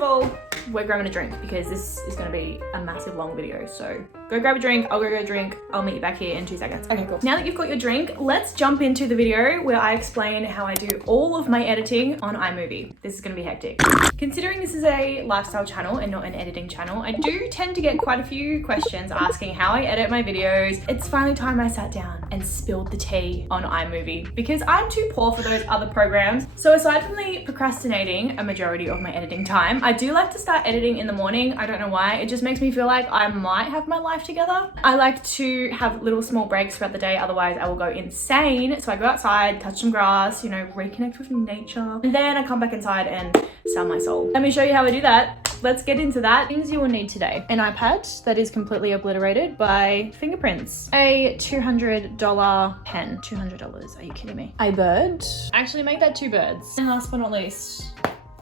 of all, we're grabbing a drink because this is going to be a massive long video. So go grab a drink, I'll go get a drink, I'll meet you back here in 2 seconds. Okay, cool. Now that you've got your drink, let's jump into the video where I explain how I do all of my editing on iMovie. This is going to be hectic. Considering this is a lifestyle channel and not an editing channel, I do tend to get quite a few questions asking how I edit my videos. It's finally time I sat down and spilled the tea on iMovie because I'm too poor for those other programs. So aside from the procrastinating a majority of my editing time, I do like to start editing in the morning. I don't know why. It just makes me feel like I might have my life together. I like to have little small breaks throughout the day, otherwise I will go insane. So I go outside, touch some grass, you know, reconnect with nature, and then I come back inside and sell my soul. Let me show you how I do that. Let's get into that. Things you will need today: an iPad that is completely obliterated by fingerprints, a $200 pen, $200, are you kidding me? A bird, actually make that 2 birds, and last but not least,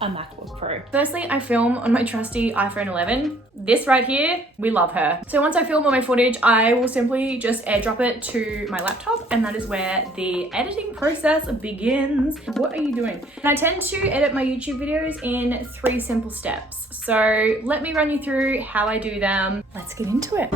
a MacBook Pro. Firstly, I film on my trusty iPhone 11. This right here, we love her. So once I film all my footage, I will simply just airdrop it to my laptop, and that is where the editing process begins. What are you doing? And I tend to edit my YouTube videos in 3 simple steps. So let me run you through how I do them. Let's get into it.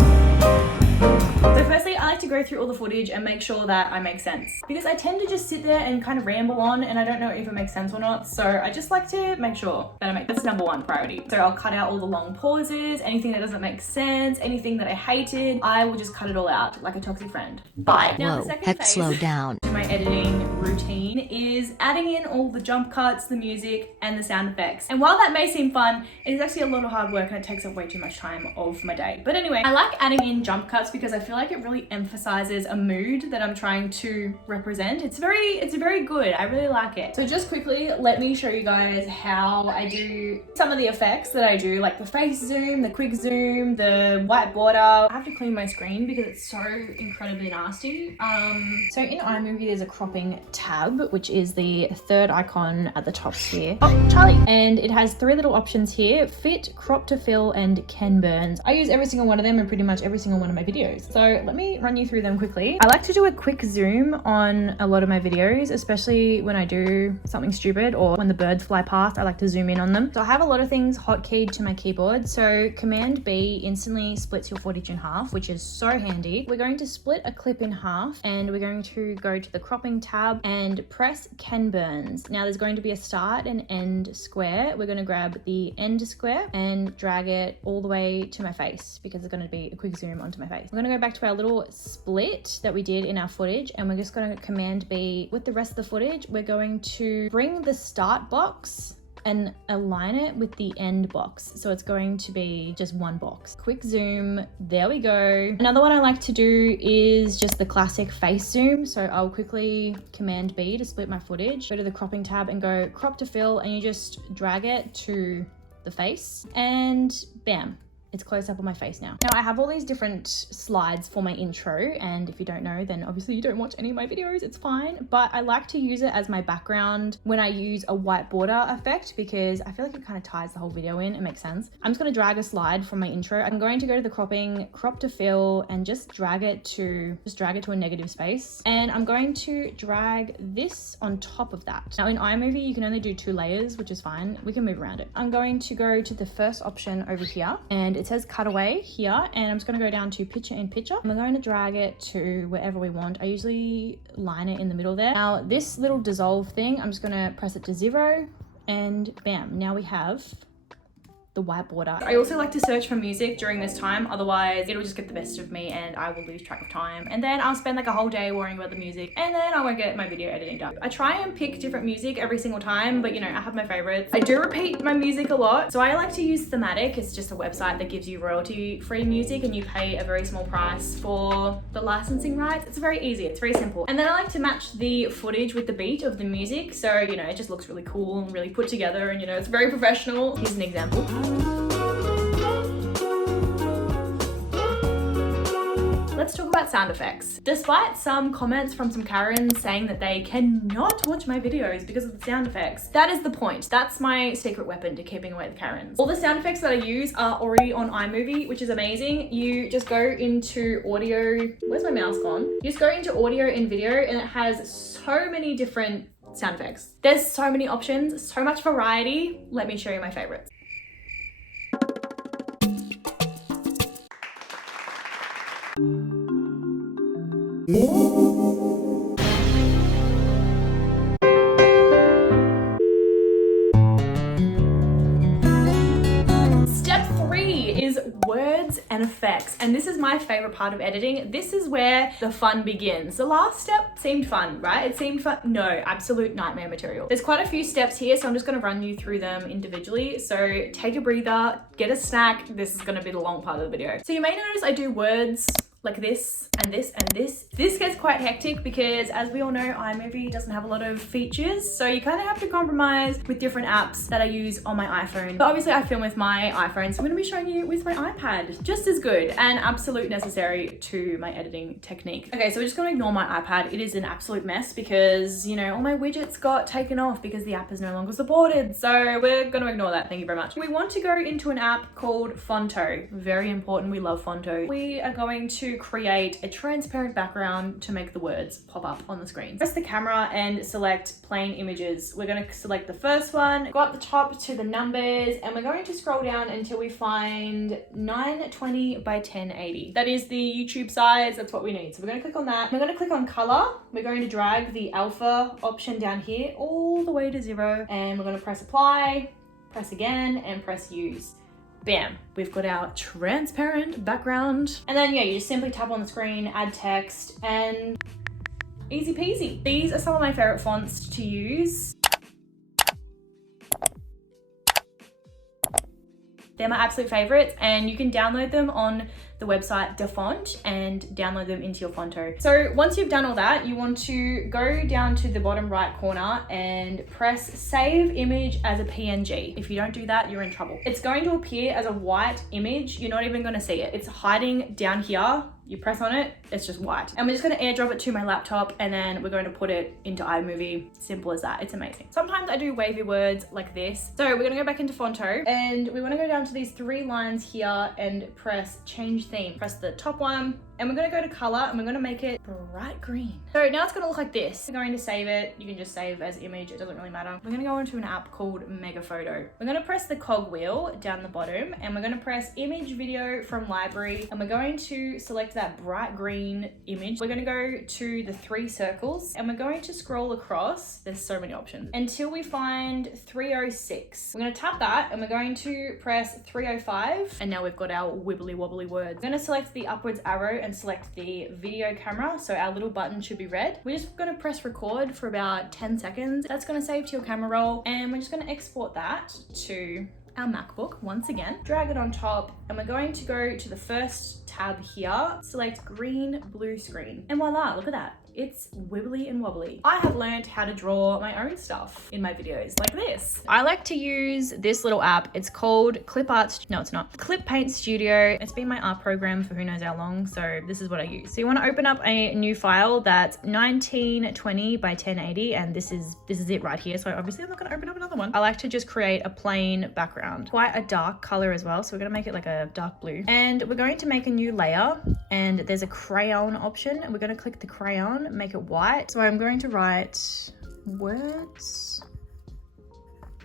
So firstly, I like to go through all the footage and make sure that I make sense, because I tend to just sit there and kind of ramble on and I don't know if it makes sense or not. So I just like to make sure that that's number 1 priority. So I'll cut out all the long pauses, anything that doesn't make sense, anything that I hated, I will just cut it all out like a toxic friend. Bye. Now the second phase slow down. to my editing routine is adding in all the jump cuts, the music, and the sound effects. And while that may seem fun, it is actually a lot of hard work and it takes up way too much time of my day. But anyway, I like adding in jump cuts because I feel like it really emphasizes a mood that I'm trying to represent. It's very good. I really like it. So just quickly, let me show you guys how I do some of the effects that I do, like the face zoom, the quick zoom, the white border. I have to clean my screen because it's so incredibly nasty. So in iMovie, there's a cropping tab, which is the 3rd icon at the top here. Oh, Charli. And it has 3 little options here: fit, crop to fill, and Ken burns. I use every single one of them in pretty much every single one of my videos. So let me run you through them quickly. I like to do a quick zoom on a lot of my videos, especially when I do something stupid or when the birds fly past. I like to zoom in on them. So I have a lot of things hotkeyed to my keyboard. So Command B instantly splits your footage in half, which is so handy. We're going to split a clip in half and we're going to go to the cropping tab and press Ken burns. Now there's going to be a start and end square. We're going to grab the end square and drag it all the way to my face because it's going to be a quick zoom onto my face. I'm going to go back to our little split that we did in our footage, and we're just going to Command B with the rest of the footage. We're going to bring the start box and align it with the end box. So it's going to be just 1 box. Quick zoom, there we go. Another one I like to do is just the classic face zoom. So I'll quickly Command B to split my footage, go to the cropping tab and go crop to fill, and you just drag it to the face and bam. It's close up on my face now. Now I have all these different slides for my intro, and if you don't know, then obviously you don't watch any of my videos, it's fine. But I like to use it as my background when I use a white border effect because I feel like it kind of ties the whole video in. It makes sense. I'm just gonna drag a slide from my intro. I'm going to go to the cropping, crop to fill, and just drag it to a negative space. And I'm going to drag this on top of that. Now in iMovie, you can only do 2 layers, which is fine. We can move around it. I'm going to go to the first option over here, and it says cutaway here, and I'm just going to go down to picture in picture. I'm going to drag it to wherever we want. I usually line it in the middle there. Now this little dissolve thing, I'm just going to press it to 0 and bam, now we have the white border. I also like to search for music during this time, otherwise it'll just get the best of me and I will lose track of time, and then I'll spend like a whole day worrying about the music and then I won't get my video editing done. I try and pick different music every single time, but you know, I have my favorites. I do repeat my music a lot, so I like to use Thematic. It's just a website that gives you royalty-free music and you pay a very small price for the licensing rights. It's very easy, it's very simple. And then I like to match the footage with the beat of the music, so you know, it just looks really cool and really put together, and you know, it's very professional. Here's an example. Let's talk about sound effects. Despite some comments from some Karens saying that they cannot watch my videos because of the sound effects, that is the point. That's my secret weapon to keeping away the Karens. All the sound effects that I use are already on iMovie, which is amazing. You just go into audio. Where's my mouse gone? You just go into audio and video, and it has so many different sound effects. There's so many options, so much variety. Let me show you my favorites. Step 3 is words and effects, and this is my favorite part of editing. This is where the fun begins. The last step seemed fun, right? It seemed fun. No, absolute nightmare material. There's quite a few steps here, so I'm just going to run you through them individually. So take a breather, get a snack. This is going to be the long part of the video. So you may notice I do words like this and this and this. This gets quite hectic because, as we all know, iMovie doesn't have a lot of features, so you kind of have to compromise with different apps that I use on my iPhone. But obviously I film with my iPhone, so I'm going to be showing you with my iPad. Just as good and absolute necessary to my editing technique. Okay, so we're just going to ignore my iPad. It is an absolute mess because, you know, all my widgets got taken off because the app is no longer supported. So we're going to ignore that. Thank you very much. We want to go into an app called Fonto. Very important. We love Fonto. We are going to create a transparent background to make the words pop up on the screen. Press the camera and select plain images. We're going to select the first one, go up the top to the numbers, and we're going to scroll down until we find 920 by 1080. That is the YouTube size. That's what we need. So we're going to click on that. We're going to click on color. We're going to drag the alpha option down here all the way to 0, and we're going to press apply, press again, and press use. Bam, we've got our transparent background. And then yeah, you just simply tap on the screen, add text, and easy peasy. These are some of my favorite fonts to use. They're my absolute favorites, and you can download them on the website DaFont and download them into your Fonto. So once you've done all that, you want to go down to the bottom right corner and press save image as a PNG. If you don't do that, you're in trouble. It's going to appear as a white image. You're not even going to see it. It's hiding down here. You press on it, it's just white. And we're just going to airdrop it to my laptop, and then we're going to put it into iMovie. Simple as that. It's amazing. Sometimes I do wavy words like this. So we're going to go back into Fonto, and we want to go down to these 3 lines here and press change theme. Press the top one, and we're going to go to color, and we're going to make it bright green. So now it's going to look like this. We're going to save it. You can just save as image. It doesn't really matter. We're going to go into an app called Megaphoto. We're going to press the cog wheel down the bottom, and we're going to press image video from library, and we're going to select that bright green image. We're going to go to the 3 circles, and we're going to scroll across. There's so many options until we find 306. We're going to tap that, and we're going to press 305, and now we've got our wibbly wobbly words. We're going to select the upwards arrow and select the video camera, so our little button should be red. We're just going to press record for about 10 seconds. That's going to save to your camera roll, and we're just going to export that to our MacBook once again, drag it on top, and we're going to go to the first tab here, select green blue screen, and voila, look at that. It's wibbly and wobbly. I have learned how to draw my own stuff in my videos like this. I like to use this little app. It's called Clip Paint Studio. It's been my art program for who knows how long, so this is what I use. So you want to open up a new file that's 1920 by 1080, and this is it right here. So obviously I'm not going to open up another one. I like to just create a plain background, quite a dark color as well. So we're going to make it like a dark blue, and we're going to make a new layer, and there's a crayon option, and we're going to click the crayon, make it white. So I'm going to write words,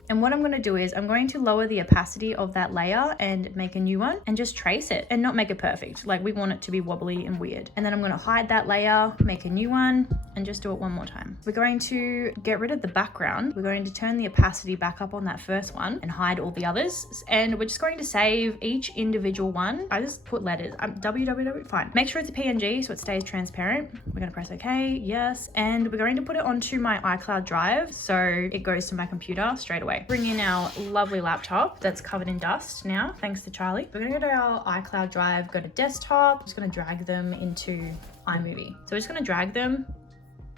and what I'm going to do is I'm going to lower the opacity of that layer and make a new one and just trace it and not make it perfect. Like, we want it to be wobbly and weird. And then I'm going to hide that layer, make a new one, and just do it one more time. We're going to get rid of the background. We're going to turn the opacity back up on that first one and hide all the others. And we're just going to save each individual one. I just put letters. www, fine. Make sure it's a PNG so it stays transparent. We're going to press OK, yes. And we're going to put it onto my iCloud drive so it goes to my computer straight away. Bring in our lovely laptop that's covered in dust now, thanks to Charlie. We're gonna go to our iCloud drive, go to desktop. I'm just gonna drag them into iMovie. So we're just gonna drag them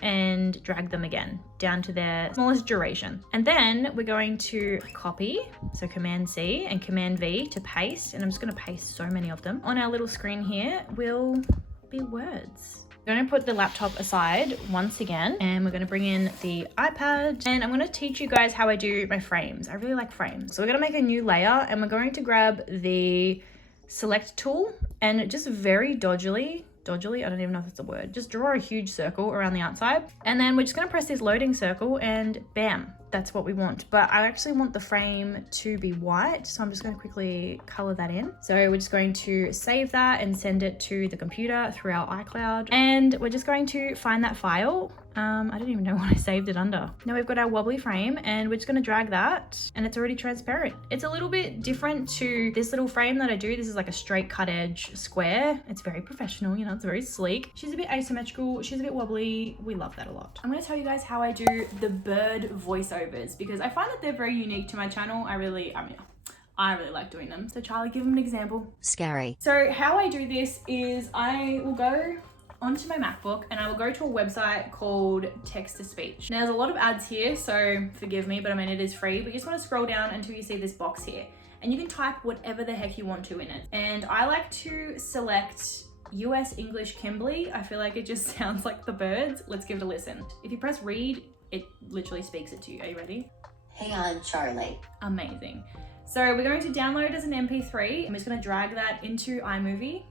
and drag them again down to their smallest duration. And then we're going to copy, so Command C and Command V to paste. And I'm just gonna paste so many of them. On our little screen here will be words. I'm going to put the laptop aside once again, and we're going to bring in the iPad, and I'm going to teach you guys how I do my frames. I really like frames. So we're going to make a new layer, and we're going to grab the select tool and just very dodgily, I don't even know if that's a word, just draw a huge circle around the outside. And then we're just going to press this loading circle, and bam, that's what we want, but I actually want the frame to be white, so I'm just going to quickly color that in. So we're just going to save that and send it to the computer through our iCloud, and we're just going to find that file. I don't even know what I saved it under. Now we've got our wobbly frame, and we're just going to drag that, and it's already transparent. It's a little bit different to this little frame that I do. This is like a straight cut edge square. It's very professional, you know, it's very sleek. She's a bit asymmetrical, she's a bit wobbly. We love that a lot. I'm going to tell you guys how I do the bird voiceovers, because I find that they're very unique to my channel. I really like doing them. So Charlie, give them an example. Scary. So how I do this is I will go onto my MacBook and I will go to a website called Text to Speech. Now there's a lot of ads here, so forgive me, but I mean, it is free, but you just want to scroll down until you see this box here, and you can type whatever the heck you want to in it. And I like to select US English Kimberly. I feel like it just sounds like the birds. Let's give it a listen. If you press read, it literally speaks it to you. Are you ready? Hey, I'm Charli. Amazing. So we're going to download it as an MP3. I'm just going to drag that into iMovie.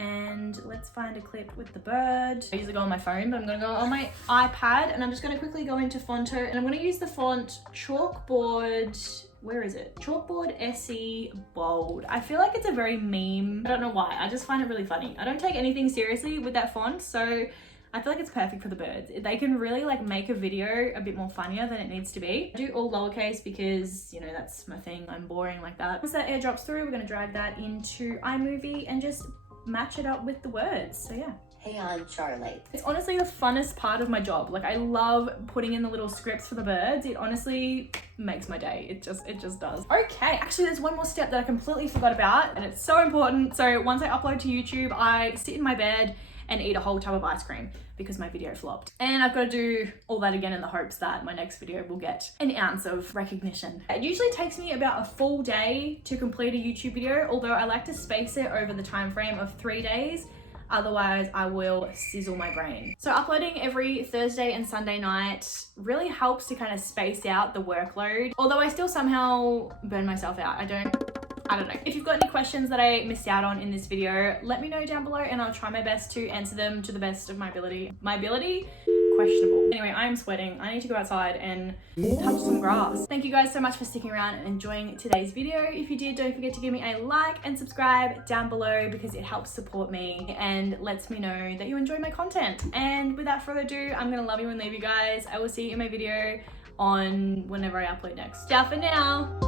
And let's find a clip with the bird. I usually go on my phone, but I'm gonna go on my iPad, and I'm just gonna quickly go into Fonto, and I'm gonna use the font Chalkboard, where is it? Chalkboard SE Bold. I feel like it's a very meme. I don't know why, I just find it really funny. I don't take anything seriously with that font, so I feel like it's perfect for the birds. They can really like make a video a bit more funnier than it needs to be. I do all lowercase because, you know, that's my thing. I'm boring like that. Once that airdrops through, we're gonna drag that into iMovie and just match it up with the words. So yeah. Hey, I'm Charli. It's honestly the funnest part of my job. Like, I love putting in the little scripts for the birds. It honestly makes my day. It just does. Okay, actually there's one more step that I completely forgot about, and it's so important. So once I upload to YouTube, I sit in my bed and eat a whole tub of ice cream because my video flopped. And I've got to do all that again in the hopes that my next video will get an ounce of recognition. It usually takes me about a full day to complete a YouTube video, although I like to space it over the time frame of 3 days. Otherwise, I will sizzle my brain. So uploading every Thursday and Sunday night really helps to kind of space out the workload, although I still somehow burn myself out. I don't know. If you've got any questions that I missed out on in this video, let me know down below and I'll try my best to answer them to the best of my ability. My ability? Questionable. Anyway, I'm sweating. I need to go outside and touch some grass. Thank you guys so much for sticking around and enjoying today's video. If you did, don't forget to give me a like and subscribe down below because it helps support me and lets me know that you enjoy my content. And without further ado, I'm gonna love you and leave you guys. I will see you in my video on whenever I upload next. Ciao for now.